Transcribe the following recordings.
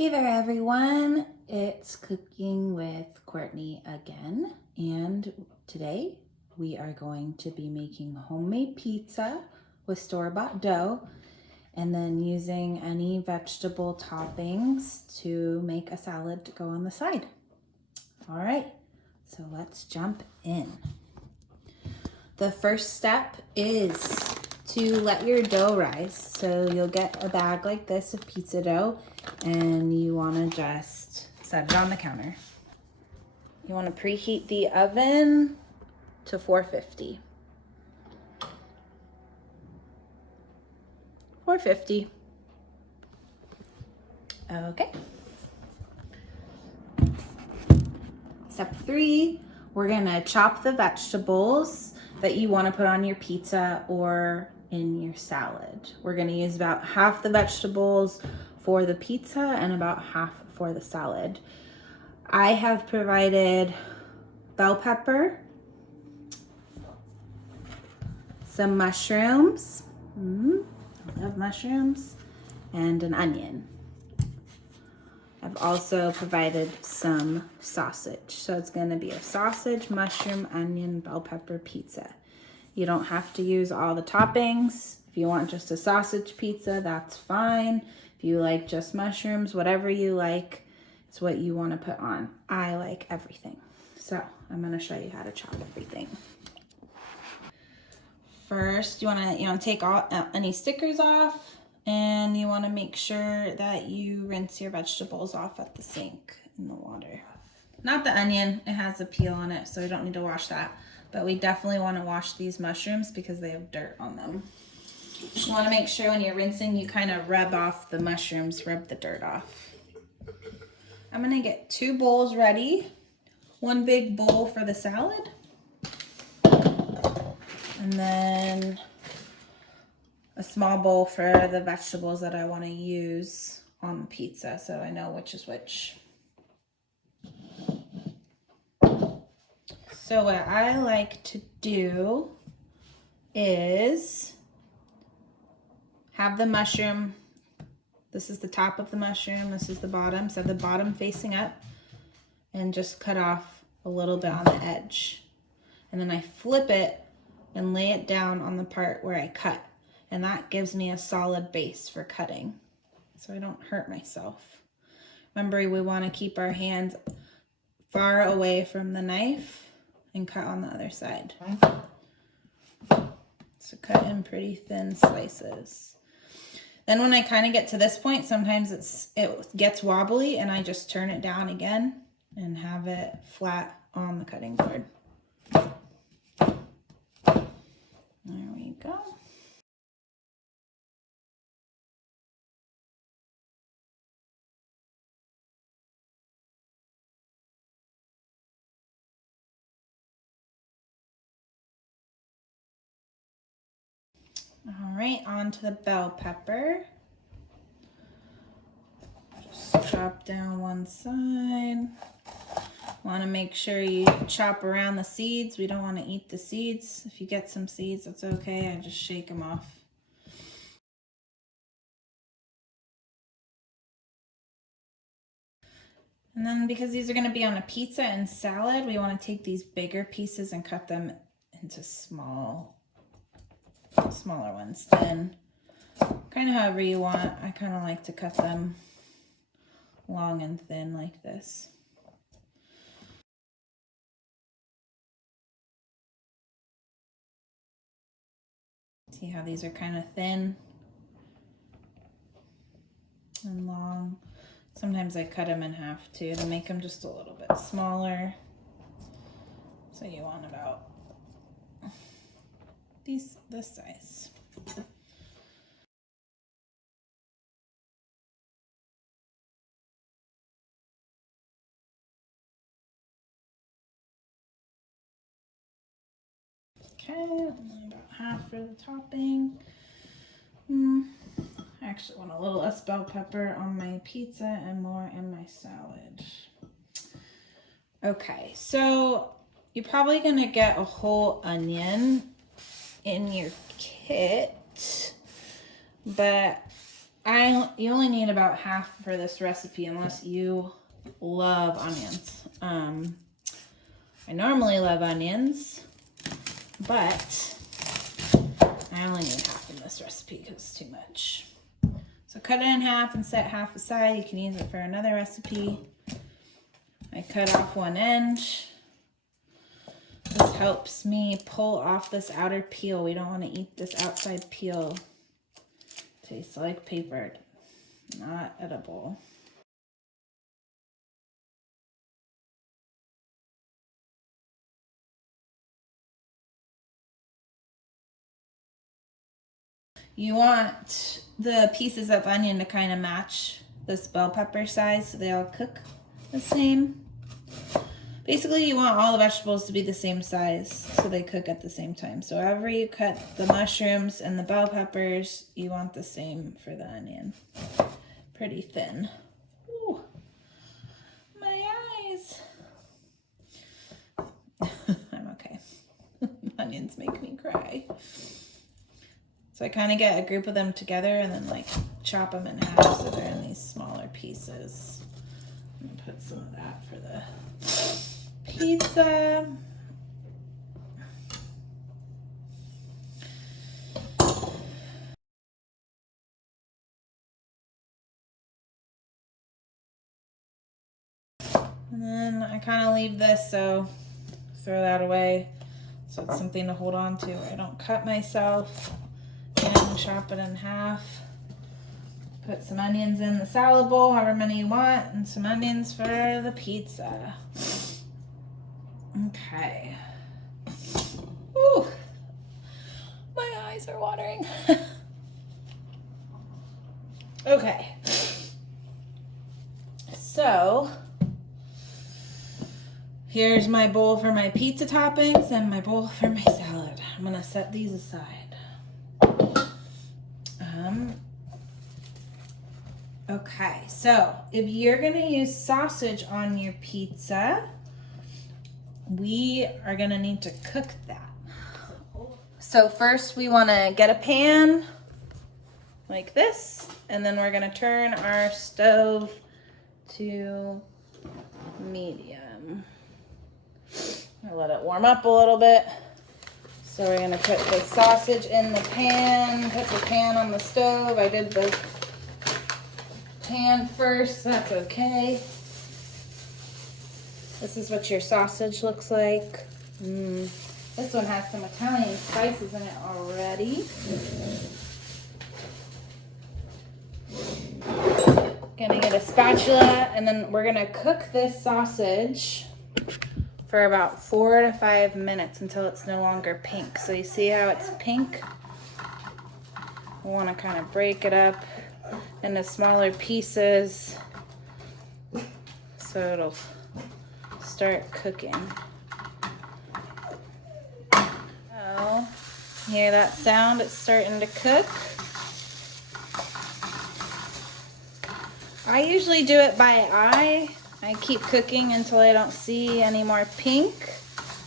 Hey there everyone, it's Cooking with Courtney again, and today we are going to be making homemade pizza with store-bought dough and then using any vegetable toppings to make a salad to go on the side. All right, so let's jump in. The first step is to let your dough rise. So you'll get a bag like this of pizza dough and you want to just set it on the counter. You want to preheat the oven to 450. 450. Okay. Step 3, we're going to chop the vegetables that you want to put on your pizza or in your salad. We're going to use about half the vegetables for the pizza and about half for the salad. I have provided bell pepper, some mushrooms, I love mushrooms, and an onion. I've also provided some sausage. So it's going to be a sausage, mushroom, onion, bell pepper pizza. You don't have to use all the toppings. If you want just a sausage pizza, that's fine. If you like just mushrooms, whatever you like, it's what you want to put on. I like everything. So I'm going to show you how to chop everything. First, you want to take all any stickers off. And you want to make sure that you rinse your vegetables off at the sink in the water. Not the onion, it has a peel on it, so we don't need to wash that. But we definitely want to wash these mushrooms because they have dirt on them. You want to make sure when you're rinsing, you kind of rub off the mushrooms, rub the dirt off. I'm going to get 2 bowls ready. 1 big bowl for the salad. And then a small bowl for the vegetables that I want to use on the pizza, so I know which is which. So what I like to do is have the mushroom. This is the top of the mushroom, this is the bottom, so the bottom facing up, and just cut off a little bit on the edge. And then I flip it and lay it down on the part where I cut. And that gives me a solid base for cutting, so I don't hurt myself. Remember, we want to keep our hands far away from the knife and cut on the other side. So cut in pretty thin slices. Then when I kind of get to this point, sometimes it gets wobbly and I just turn it down again and have it flat on the cutting board. There we go. All right, on to the bell pepper. Just chop down one side. Want to make sure you chop around the seeds. We don't want to eat the seeds. If you get some seeds, that's okay. I just shake them off. And then because these are going to be on a pizza and salad, we want to take these bigger pieces and cut them into smaller ones. Then kind of however you want. I kind of like to cut them long and thin like this. See how these are kind of thin and long. Sometimes I cut them in half too to make them just a little bit smaller. So you want about this size. Okay, about half for the topping. I actually want a little less bell pepper on my pizza and more in my salad. Okay, so you're probably gonna get a whole onion in your kit, but You only need about half for this recipe unless you love onions. I normally love onions, but I only need half in this recipe because it's too much. So cut it in half and set half aside. You can use it for another recipe. I cut off one end. This helps me pull off this outer peel. We don't want to eat this outside peel. Tastes like paper. Not edible. You want the pieces of onion to kind of match this bell pepper size so they all cook the same. Basically, you want all the vegetables to be the same size so they cook at the same time. So however you cut the mushrooms and the bell peppers, you want the same for the onion. Pretty thin. Ooh, my eyes. I'm okay. Onions make me cry. So I kind of get a group of them together and then like chop them in half so they're in these smaller pieces. I'm gonna put some of that for the pizza. And then I kind of leave this, so throw that away. So it's something to hold on to. I don't cut myself and chop it in half. Put some onions in the salad bowl, however many you want, and some onions for the pizza. Okay. Ooh, my eyes are watering. Okay. So, here's my bowl for my pizza toppings and my bowl for my salad. I'm gonna set these aside. Okay, so if you're gonna use sausage on your pizza, we are gonna need to cook that. So first we wanna get a pan like this, and then we're gonna turn our stove to medium. I'll let it warm up a little bit. So we're gonna put the sausage in the pan, put the pan on the stove. I did the pan first, that's okay. This is what your sausage looks like. This one has some Italian spices in it already. Gonna get a spatula, and then we're gonna cook this sausage for about 4 to 5 minutes until it's no longer pink. So you see how it's pink? We want to kind of break it up into smaller pieces so it'll start cooking. So, hear that sound? It's starting to cook. I usually do it by eye. I keep cooking until I don't see any more pink.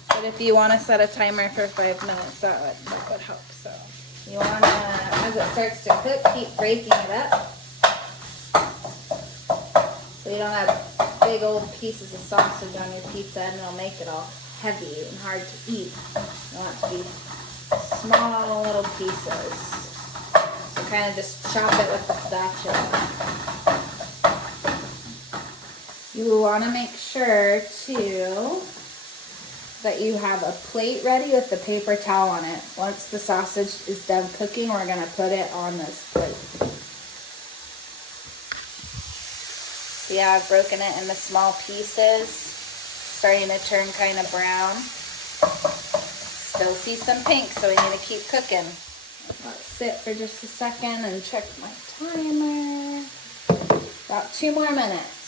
But if you want to set a timer for 5 minutes, that would help. So you want to, as it starts to cook, keep breaking it up. So you don't have big old pieces of sausage on your pizza and it'll make it all heavy and hard to eat. You want it to be small little pieces. So kind of just chop it with the spatula. You want to make sure, too, that you have a plate ready with the paper towel on it. Once the sausage is done cooking, we're going to put it on this plate. See how I've broken it into small pieces? Starting to turn kind of brown. Still see some pink, so we need to keep cooking. Let it sit for just a second and check my timer. About 2 more minutes.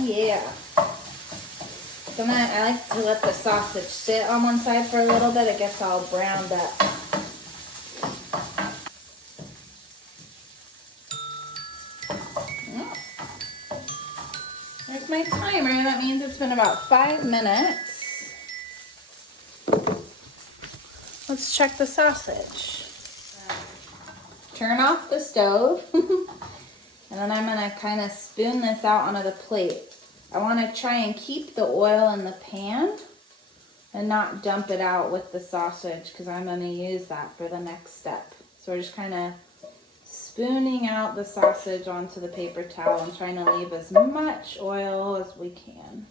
Yeah. So then I like to let the sausage sit on one side for a little bit. It gets all browned up. Oh. There's my timer. That means it's been about 5 minutes. Let's check the sausage. turn off the stove. And then I'm gonna kind of spoon this out onto the plate. I wanna try and keep the oil in the pan and not dump it out with the sausage because I'm gonna use that for the next step. So we're just kind of spooning out the sausage onto the paper towel and trying to leave as much oil as we can.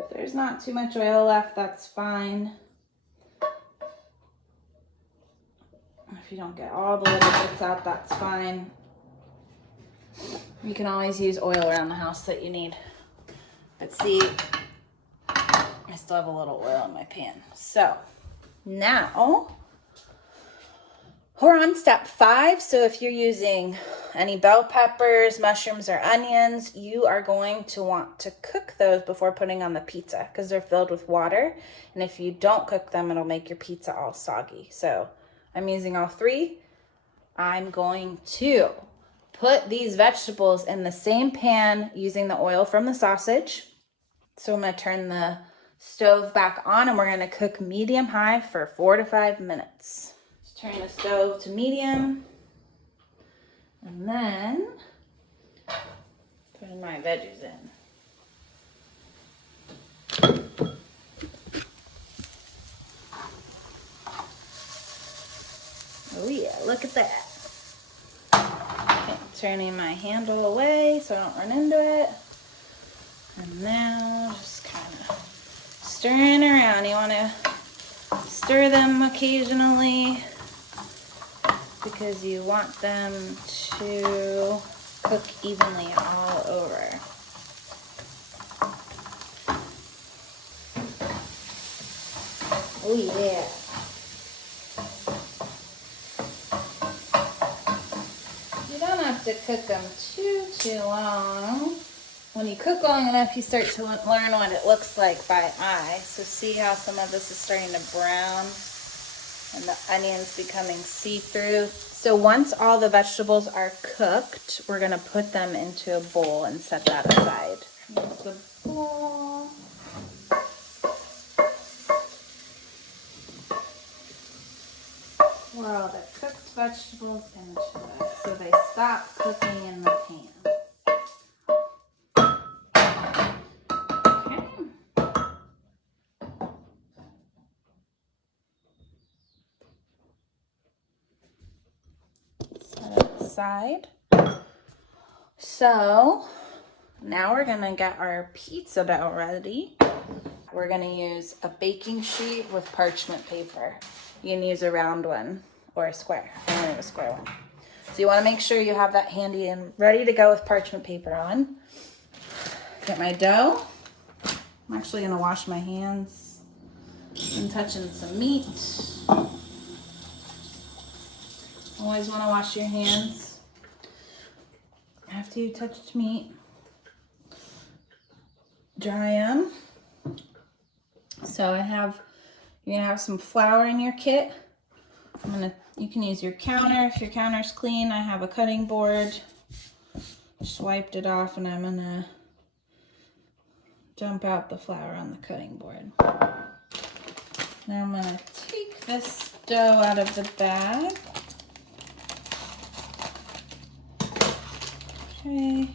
If there's not too much oil left, that's fine. If you don't get all the little bits out, that's fine. You can always use oil around the house that you need. But see, I still have a little oil in my pan. So now we're on step 5. So if you're using any bell peppers, mushrooms, or onions, you are going to want to cook those before putting on the pizza because they're filled with water. And if you don't cook them, it'll make your pizza all soggy. So I'm using all 3. I'm going to put these vegetables in the same pan using the oil from the sausage. So I'm going to turn the stove back on and we're going to cook medium high for 4 to 5 minutes. Just turn the stove to medium and then put my veggies in. Oh yeah, look at that. Okay, turning my handle away so I don't run into it. And now just kind of stirring around. You want to stir them occasionally because you want them to cook evenly all over. Oh yeah. You don't have to cook them too long. When you cook long enough, you start to learn what it looks like by eye. So see how some of this is starting to brown and the onions becoming see-through. So once all the vegetables are cooked, we're gonna put them into a bowl and set that aside. Here's the bowl. Pour all the cooked vegetables into it so they stop cooking in the pan. Side. So now we're gonna get our pizza dough ready. We're gonna use a baking sheet with parchment paper. You can use a round one or a square. I'm gonna use a square one. So you want to make sure you have that handy and ready to go with parchment paper on. Get my dough. I'm actually gonna wash my hands. I'm touching some meat. Always want to wash your hands after you touched meat. Dry them. So you're gonna have some flour in your kit. You can use your counter if your counter's clean. I have a cutting board. Just wiped it off and I'm gonna dump out the flour on the cutting board. Now I'm gonna take this dough out of the bag. Okay.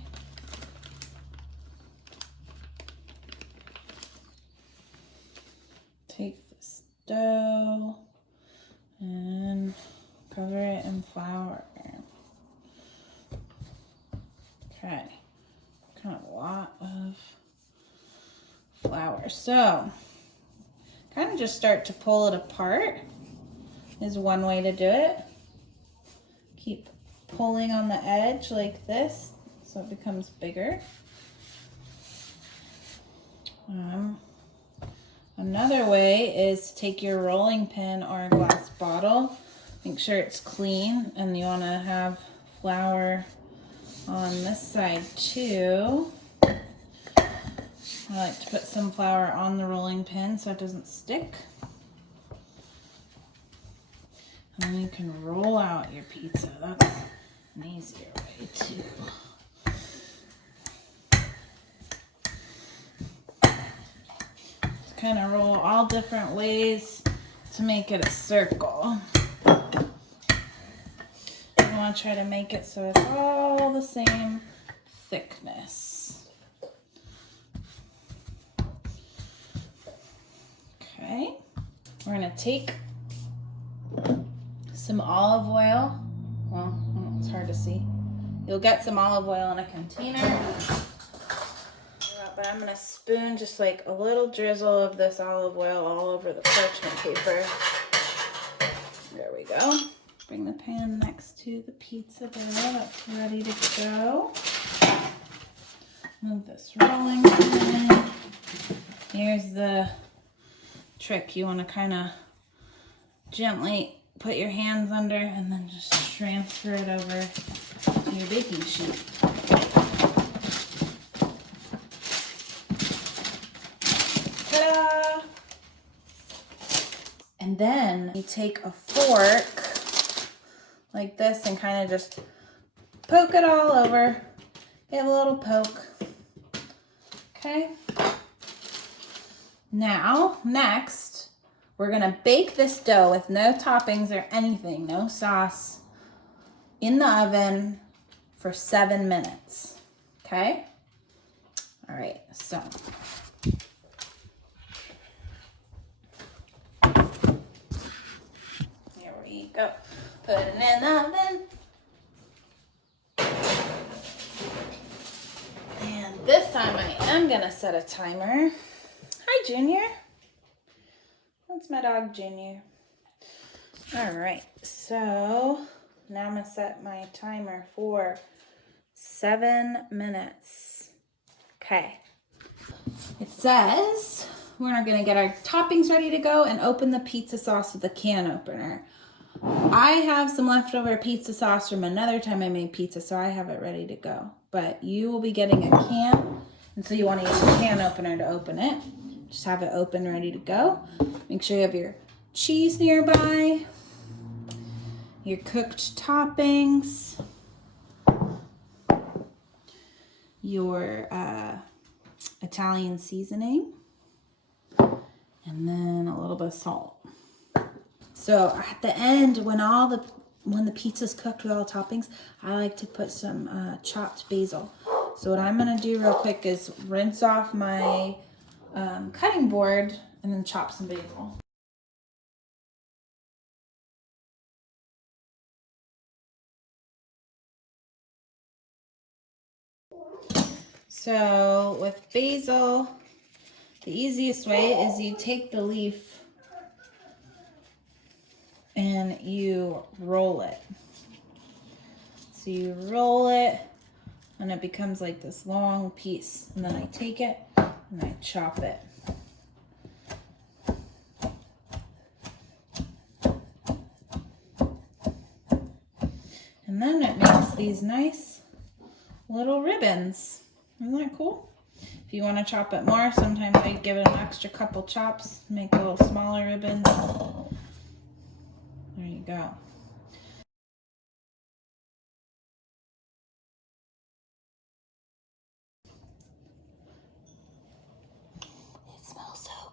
Take this dough and cover it in flour. Okay. Kind of a lot of flour. So, kind of just start to pull it apart is one way to do it. Keep pulling on the edge like this so it becomes bigger. Another way is to take your rolling pin or a glass bottle, make sure it's clean, and you want to have flour on this side too. I like to put some flour on the rolling pin so it doesn't stick. And then you can roll out your pizza. That's an easier way to kind of roll all different ways to make it a circle. You want to try to make it so it's all the same thickness. Okay, we're going to take some olive oil. Well, it's hard to see. You'll get some olive oil in a container. But I'm going to spoon just like a little drizzle of this olive oil all over the parchment paper. There we go. Bring the pan next to the pizza dough that's ready to go. Move this rolling pin. Here's the trick. You want to kind of gently put your hands under and then just transfer it over to your baking sheet. Ta-da! And then you take a fork like this and kind of just poke it all over. Give a little poke. Okay. Now, next, we're gonna bake this dough with no toppings or anything, no sauce, in the oven for 7 minutes. Okay? All right, so. Here we go. Put it in the oven. And this time I am gonna set a timer. Hi, Junior. That's my dog, Junior. All right, so now I'm gonna set my timer for 7 minutes. Okay. It says we're gonna get our toppings ready to go and open the pizza sauce with a can opener. I have some leftover pizza sauce from another time I made pizza, so I have it ready to go. But you will be getting a can, and so you want to use a can opener to open it. Just have it open, ready to go. Make sure you have your cheese nearby, your cooked toppings, your Italian seasoning, and then a little bit of salt. So at the end, when the pizza's cooked with all the toppings, I like to put some chopped basil. So what I'm gonna do real quick is rinse off my cutting board and then chop some basil. So with basil, the easiest way is you take the leaf and you roll it. So you roll it and it becomes like this long piece. And then I take it and I chop it. And then it makes these nice little ribbons. Isn't that cool? If you want to chop it more, sometimes I give it an extra couple chops, make little smaller ribbons. There you go. It smells so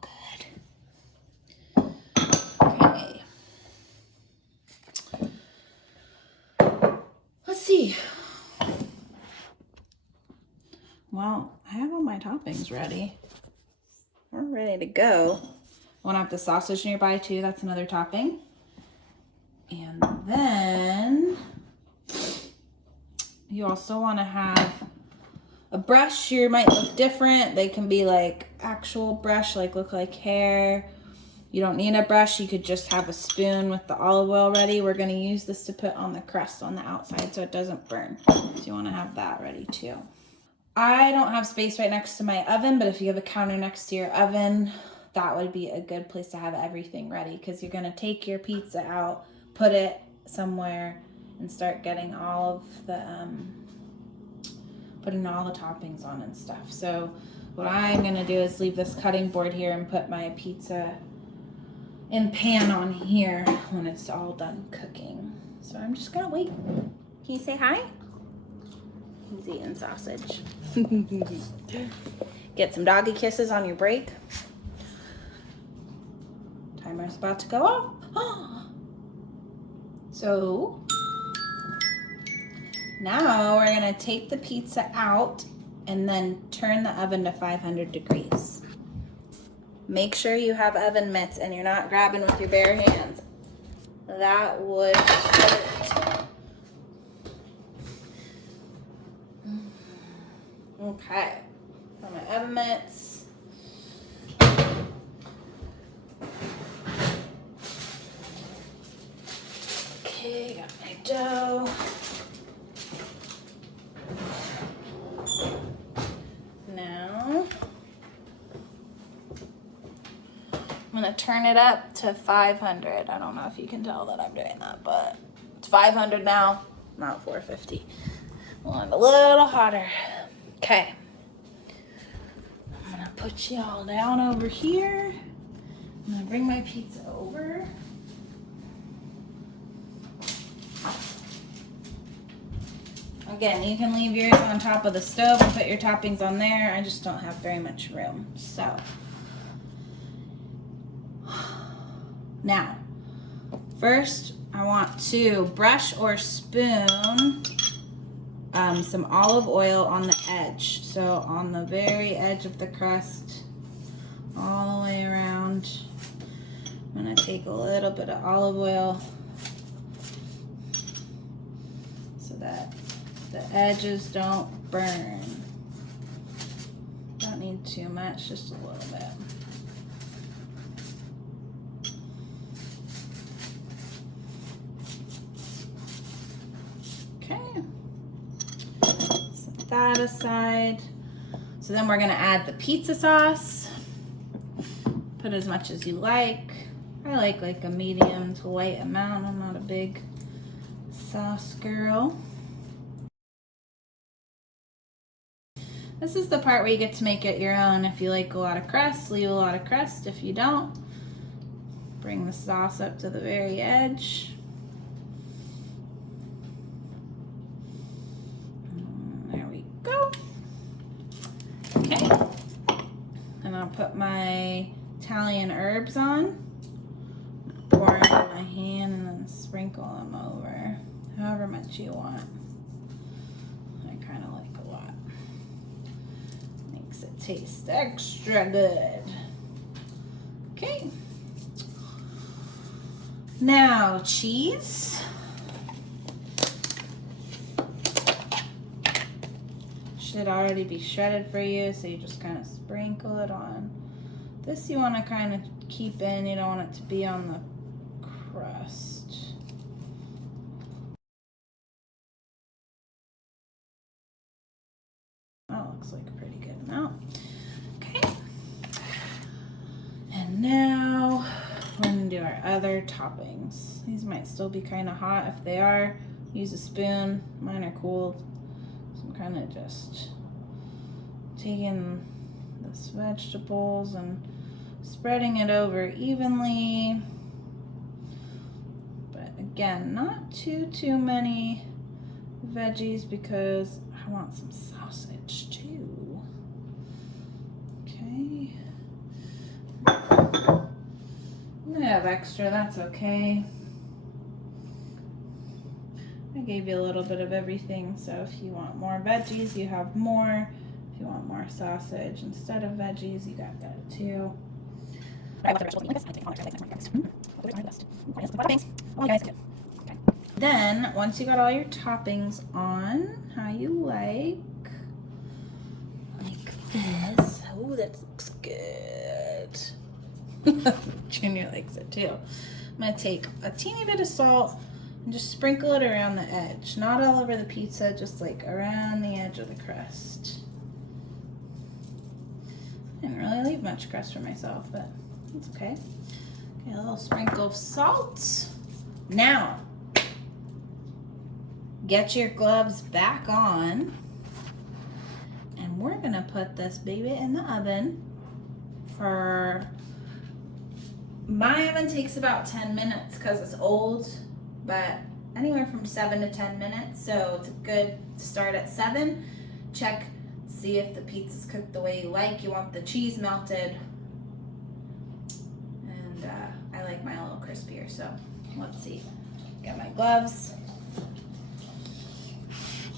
good. Okay. Let's see. Well, I have all my toppings ready. We're ready to go. I want to have the sausage nearby too. That's another topping. And then you also want to have a brush. Here might look different. They can be like actual brush, like look like hair. You don't need a brush. You could just have a spoon with the olive oil ready. We're going to use this to put on the crust on the outside so it doesn't burn. So you want to have that ready too. I don't have space right next to my oven, but if you have a counter next to your oven, that would be a good place to have everything ready, because you're going to take your pizza out, put it somewhere, and start getting all of the putting all the toppings on and stuff. So what I'm going to do is leave this cutting board here and put my pizza in pan on here when it's all done cooking. So I'm just going to wait. Can you say hi? He's eating sausage. Get some doggy kisses on your break. Timer's about to go off. So now we're gonna take the pizza out and then turn the oven to 500 degrees. Make sure you have oven mitts and you're not grabbing with your bare hands. That would hurt. Okay, got my oven mitts. Okay, got my dough. Now, I'm gonna turn it up to 500. I don't know if you can tell that I'm doing that, but it's 500 now, not 450. Want a little hotter. Okay. I'm gonna put y'all down over here. I'm gonna bring my pizza over. Again, you can leave yours on top of the stove and put your toppings on there. I just don't have very much room. So, now, first I want to brush or spoon some olive oil on the edge. So on the very edge of the crust, all the way around. I'm gonna take a little bit of olive oil so that the edges don't burn. Don't need too much, just a little bit. Okay, set that aside. So then we're gonna add the pizza sauce. Put as much as you like. I like a medium to light amount. I'm not a big sauce girl. This is the part where you get to make it your own. If you like a lot of crust, leave a lot of crust. If you don't, bring the sauce up to the very edge. There we go. Okay. And I'll put my Italian herbs on. Pour them in my hand and then sprinkle them over. However much you want. I kind of like a lot. Makes it taste extra good. Okay. Now cheese. Should already be shredded for you, so you just kind of sprinkle it on. This you want to kind of keep in. You don't want it to be on the crust. That looks like a pretty good amount. Okay. And now we're going to do our other toppings. These might still be kind of hot. If they are, use a spoon. Mine are cooled. So I'm kind of just taking this vegetables and spreading it over evenly. But again, not too many veggies because I want some sausage too. Okay. I'm gonna have extra, that's okay. I gave you a little bit of everything, so if you want more veggies, you have more. If you want more sausage instead of veggies, you got that too. Then, once you got all your toppings on, how you like this. Oh, that looks good. Junior likes it too. I'm gonna take a teeny bit of salt and just sprinkle it around the edge. Not all over the pizza, just like around the edge of the crust. Didn't really leave much crust for myself, but it's okay. Okay, a little sprinkle of salt. Now, get your gloves back on. And we're gonna put this baby in the oven for, my oven takes about 10 minutes because it's old, but anywhere from 7 to 10 minutes. So it's a good start at 7. Check, see if the pizza's cooked the way you like. You want the cheese melted. And I like mine a little crispier, so let's see. Got my gloves.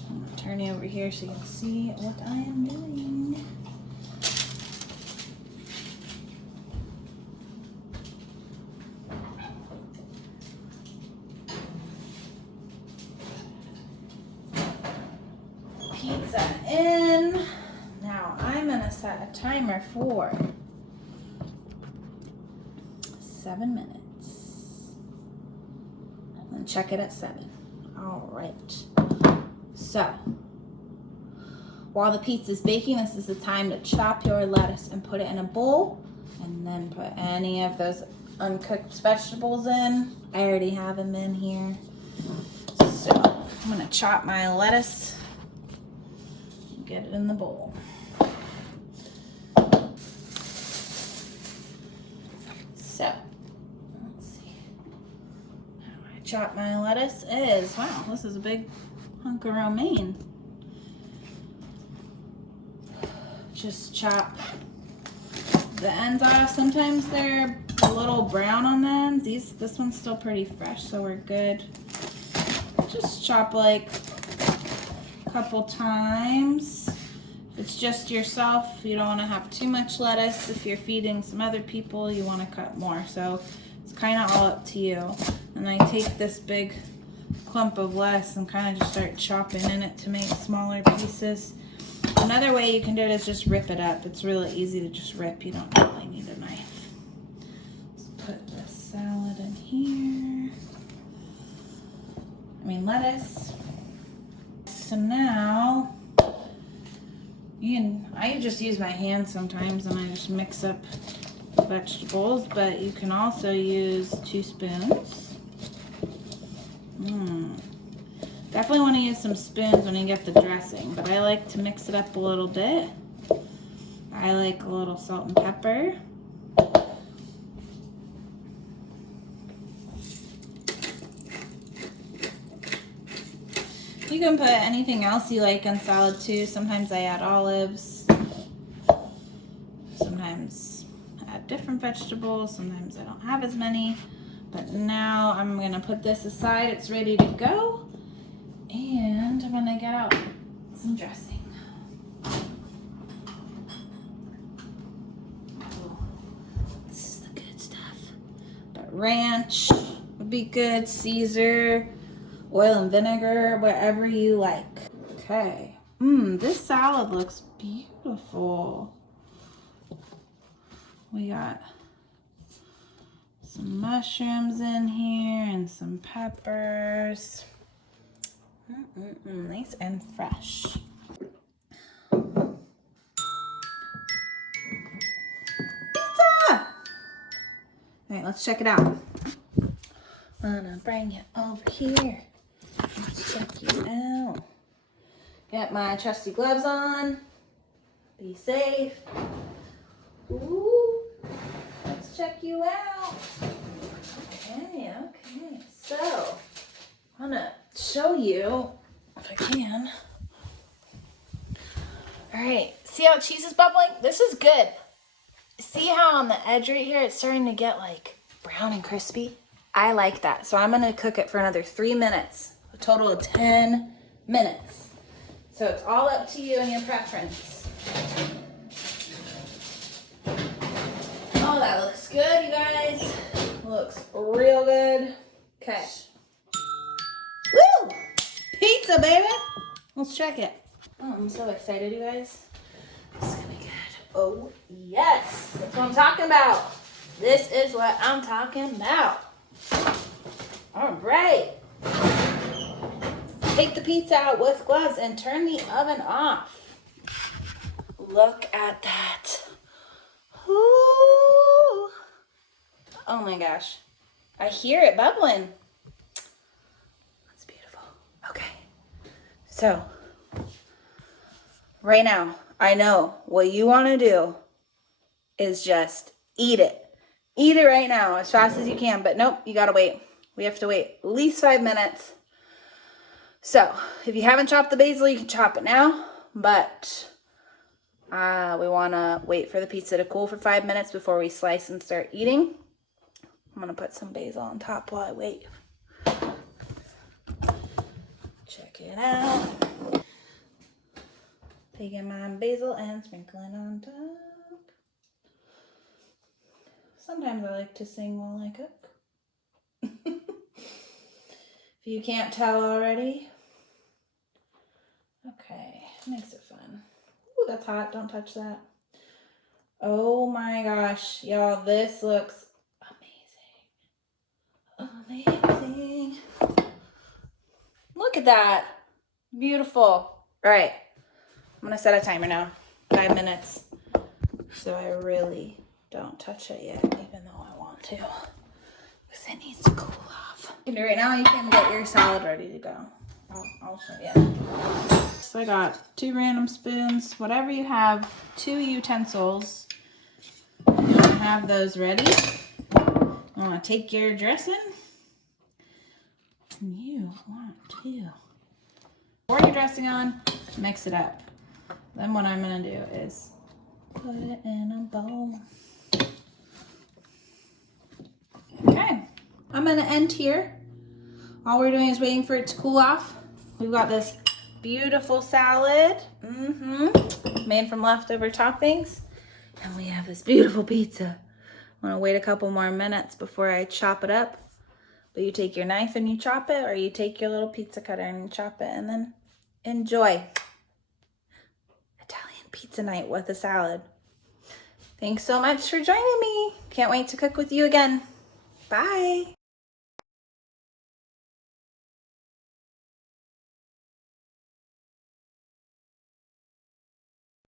I'm gonna turn you over here so you can see what I am doing. Pizza in. Now I'm gonna set a timer for 7 minutes. And check it at 7. All right. So while the pizza's baking, this is the time to chop your lettuce and put it in a bowl, and then put any of those uncooked vegetables in. I already have them in here. So I'm gonna chop my lettuce. Get it in the bowl. So, let's see. How I chop my lettuce is, wow, this is a big hunk of romaine. Just chop the ends off. Sometimes they're a little brown on the ends. This one's still pretty fresh, so we're good. Just chop like couple times. If it's just yourself, you don't want to have too much lettuce. If you're feeding some other people, you want to cut more. So it's kind of all up to you. And I take this big clump of lettuce and kind of just start chopping in it to make smaller pieces. Another way you can do it is just rip it up. It's really easy to just rip. You don't really need a knife. Let's put the salad in here. Lettuce. So now, I just use my hands sometimes and I just mix up the vegetables, but you can also use 2 spoons. Definitely want to use some spoons when you get the dressing, but I like to mix it up a little bit. I like a little salt and pepper. You can put anything else you like on salad too. Sometimes I add olives. Sometimes I add different vegetables. Sometimes I don't have as many. But now I'm gonna put this aside. It's ready to go. And I'm gonna get out some dressing. Oh, this is the good stuff. But ranch would be good. Caesar. Oil and vinegar, whatever you like. Okay. This salad looks beautiful. We got some mushrooms in here and some peppers. Nice and fresh. Pizza! All right, let's check it out. I'm gonna bring you over here. Let's check you out. Get my trusty gloves on. Be safe. Ooh, let's check you out. Okay. So, I'm gonna show you, if I can. All right, see how cheese is bubbling? This is good. See how on the edge right here, it's starting to get like brown and crispy? I like that. So I'm gonna cook it for another 3 minutes. A total of 10 minutes. So it's all up to you and your preference. Oh, that looks good, you guys. Looks real good. Okay. Woo! Pizza, baby! Let's check it. Oh, I'm so excited, you guys. This is gonna be good. Oh, yes. That's what I'm talking about. This is what I'm talking about. All right. Take the pizza out with gloves and turn the oven off. Look at that. Ooh. Oh my gosh. I hear it bubbling. That's beautiful. Okay. So, right now, I know what you want to do is just eat it. Eat it right now as fast as you can, but nope, you gotta wait. We have to wait at least 5 minutes So if you haven't chopped the basil, you can chop it now, but we want to wait for the pizza to cool for 5 minutes before we slice and start eating. I'm going to put some basil on top while I wait. Check it out. Taking my basil and sprinkling on top. Sometimes I like to sing while I cook. If you can't tell already. Okay, makes it fun. Ooh, that's hot. Don't touch that. Oh my gosh, y'all, this looks amazing. Amazing. Look at that. Beautiful. All right, I'm gonna set a timer now. 5 minutes. So I really don't touch it yet, even though I want to. Because it needs to cool off. You can do it right now. You can get your salad ready to go. I'll show you. So I got 2 random spoons. Whatever you have, 2 utensils. You want to have those ready. You want to take your dressing. You want to pour your dressing on, mix it up. Then what I'm going to do is put it in a bowl. Okay, I'm going to end here. All we're doing is waiting for it to cool off. We've got this beautiful salad, made from leftover toppings. And we have this beautiful pizza. I'm gonna wait a couple more minutes before I chop it up. But you take your knife and you chop it, or you take your little pizza cutter and you chop it, and then enjoy. Italian pizza night with a salad. Thanks so much for joining me. Can't wait to cook with you again. Bye.